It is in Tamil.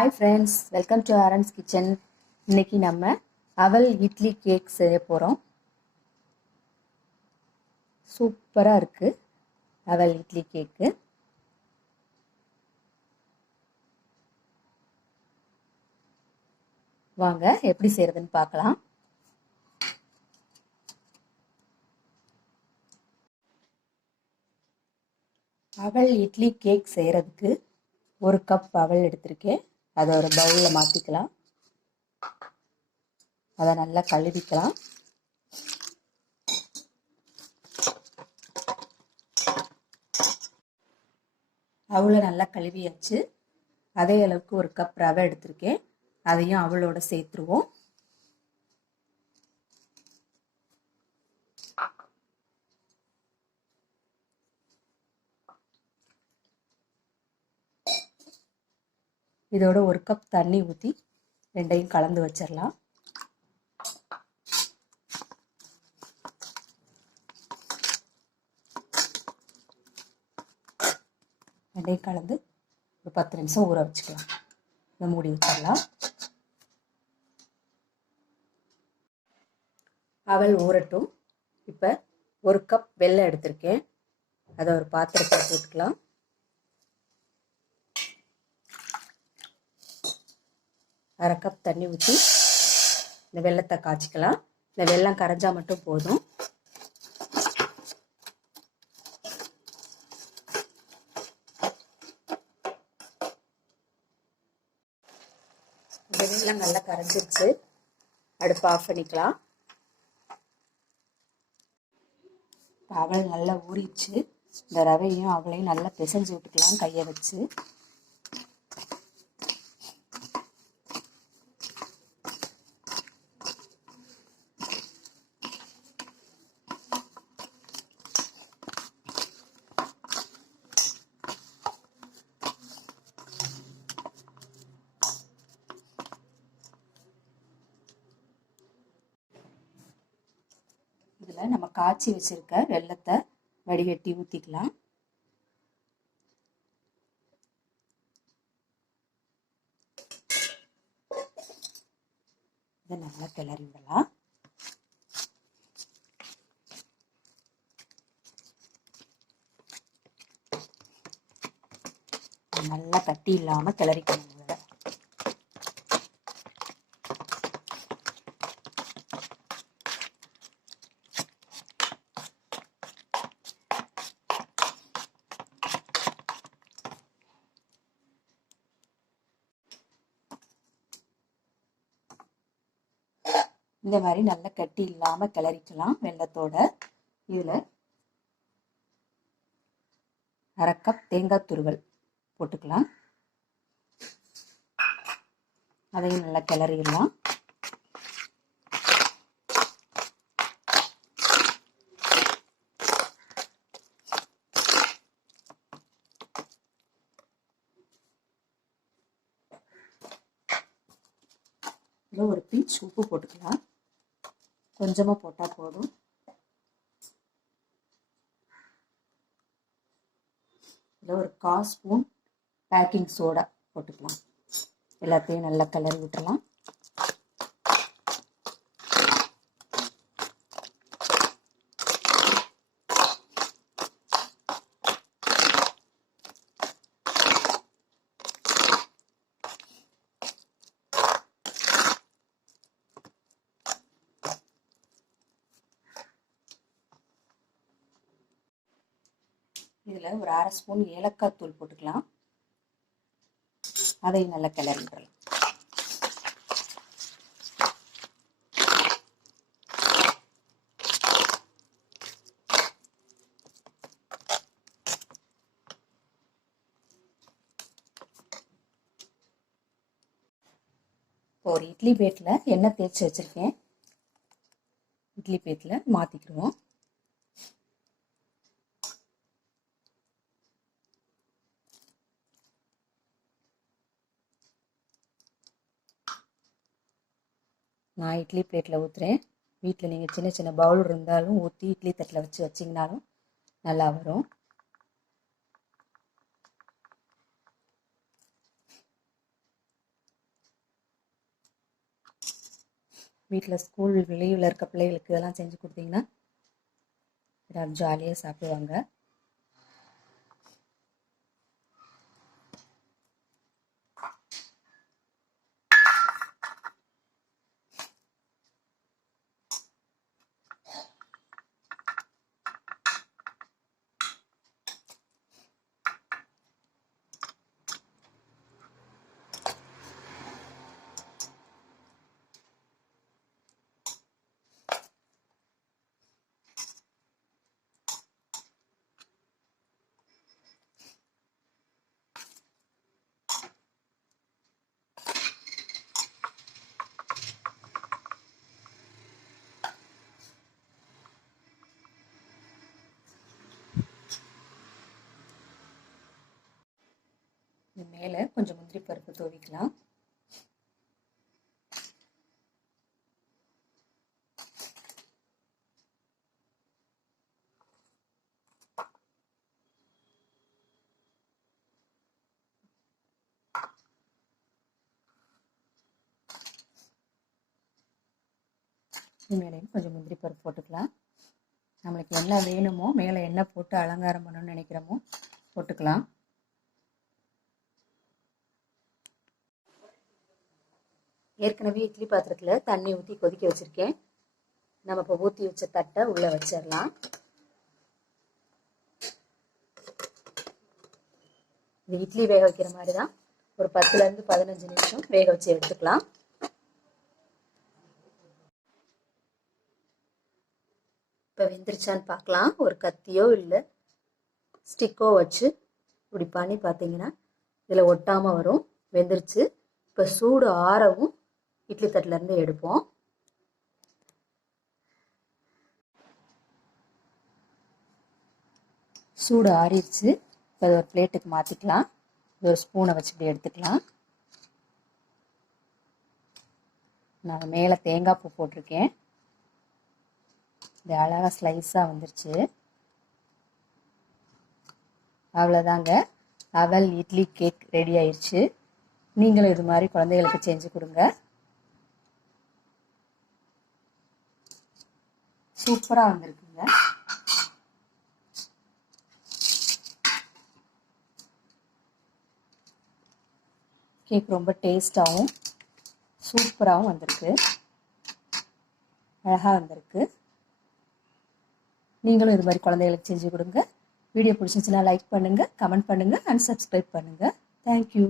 Hi friends, welcome to Aaron's kitchen. இன்னைக்கு நம்ம அவல் இட்லி கேக் செய்ய போகிறோம். சூப்பராக இருக்குது அவல் இட்லி கேக்கு. வாங்க எப்படி செய்கிறதுன்னு பார்க்கலாம். அவல் இட்லி கேக் செய்கிறதுக்கு 1 கப் அவல் எடுத்திருக்கேன். அதை ஒரு பவுலில் மாற்றிக்கலாம். அதை நல்லா கழுவிக்கலாம். அவளை நல்லா கழுவியாச்சு. அதே அளவுக்கு 1 கப் ரவை எடுத்திருக்கேன். அதையும் அவளோட சேர்த்துருவோம். இதோட 1 கப் தண்ணி ஊற்றி ரெண்டையும் கலந்து வச்சிடலாம். ரெண்டையும் கலந்து ஒரு 10 நிமிஷம் ஊற வச்சுக்கலாம். இதை மூடி வச்சிடலாம். அவல் ஊறட்டும். இப்போ 1 கப் வெல்லம் எடுத்திருக்கேன். அதை ஒரு பாத்திரத்தில் போட்டுக்கலாம். அரை கப் தண்ணி ஊற்றி இந்த வெல்லத்தை காய்ச்சிக்கலாம். இந்த வெல்லம் கரைஞ்சா மட்டும் போதும். இந்த வெல்லம் நல்லா கரைஞ்சிருச்சு. அடுப்பு ஆஃப் பண்ணிக்கலாம். அவல் நல்லா ஊறிச்சு. இந்த ரவையும் அவளையும் நல்லா பிசைஞ்சு விட்டுக்கலாம் கையை வச்சு. இதில் நம்ம காய்ச்சி வச்சிருக்க வெல்லத்தை வடிகட்டி ஊற்றிக்கலாம். இதை நல்லா கிளறி விடலாம். நல்லா கட்டி இல்லாமல் கிளறிக்கணும். இந்த மாதிரி நல்லா கட்டி இல்லாமல் கிளறிக்கலாம் வெல்லத்தோட. இதில் அரை கப் தேங்காய் துருவல் போட்டுக்கலாம். அதையும் நல்லா கிளறிடலாம். இதில் ஒரு பிஞ்ச் உப்பு போட்டுக்கலாம். கொஞ்சமாக போட்டால் போதும். இதில் ஒரு 1/4 ஸ்பூன் பேக்கிங் சோடா போட்டுக்கலாம். எல்லாத்தையும் நல்லா கிளறி விட்டுறலாம். இதில் ஒரு 1/2 ஸ்பூன் ஏலக்காய் தூள் போட்டுக்கலாம். அதையும் நல்லா கிளறி விடலாம். ஒரு இட்லி பிளேட்டில் எண்ணெய் தேய்ச்சி வச்சுருக்கேன். இட்லி பிளேட்டில் மாற்றிக்கிடுவோம். நான் இட்லி பிளேட்டில் ஊற்றுறேன். வீட்டில் நீங்கள் சின்ன சின்ன பவுல் இருந்தாலும் ஊற்றி இட்லி தட்டில் வச்சு வச்சிங்கனாலும் நல்லா வரும். வீட்டில் ஸ்கூல் லீவில் இருக்க பிள்ளைகளுக்கு இதெல்லாம் செஞ்சு கொடுத்தீங்கன்னா எல்லோரும் ஜாலியாக சாப்பிடுவாங்க. இது மேலே கொஞ்சம் முந்திரி பருப்பு தூவிக்கலாம். மேலேயும் கொஞ்சம் முந்திரி பருப்பு போட்டுக்கலாம். நம்மளுக்கு என்ன வேணுமோ மேலே என்ன போட்டு அலங்காரம் பண்ணணும்னு நினைக்கிறோமோ போட்டுக்கலாம். ஏற்கனவே இட்லி பாத்திரத்தில் தண்ணி ஊற்றி கொதிக்க வச்சுருக்கேன். நம்ம இப்போ ஊற்றி வச்ச தட்டை உள்ளே வச்சிடலாம். இது இட்லி வேக வைக்கிற மாதிரி தான். ஒரு 10லேருந்து 15 நிமிஷம் வேக வச்சு எடுத்துக்கலாம். இப்போ வெந்துருச்சான்னு பார்க்கலாம். ஒரு கத்தியோ இல்லை ஸ்டிக்கோ வச்சு இப்படி பண்ணி பார்த்தீங்கன்னா இதில் ஒட்டாமல் வரும். வெந்துருச்சு. இப்போ சூடு ஆறவும் இட்லி தட்டிலேருந்து எடுப்போம். சூடு ஆறிடுச்சு. இப்போ ஒரு பிளேட்டுக்கு மாற்றிக்கலாம். ஒரு ஸ்பூனை வச்சு இப்படி எடுத்துக்கலாம். நான் மேலே தேங்காய் பூ போட்டிருக்கேன். இது அழகாக ஸ்லைஸாக வந்துருச்சு. அவ்வளோதாங்க, அவல் இட்லி கேக் ரெடி ஆயிடுச்சு. நீங்களும் இது மாதிரி குழந்தைகளுக்கு செஞ்சு கொடுங்க. சூப்பராக வந்திருக்குங்க. கேக் ரொம்ப டேஸ்டாகவும் சூப்பராகவும் வந்திருக்கு. அழகாக வந்திருக்கு. நீங்களும் இது மாதிரி குழந்தைகளுக்கு செஞ்சு கொடுங்க. வீடியோ பிடிச்சிருந்துச்சுன்னா லைக் பண்ணுங்கள், கமெண்ட் பண்ணுங்கள் அண்ட் சப்ஸ்கிரைப் பண்ணுங்கள். தேங்க்யூ.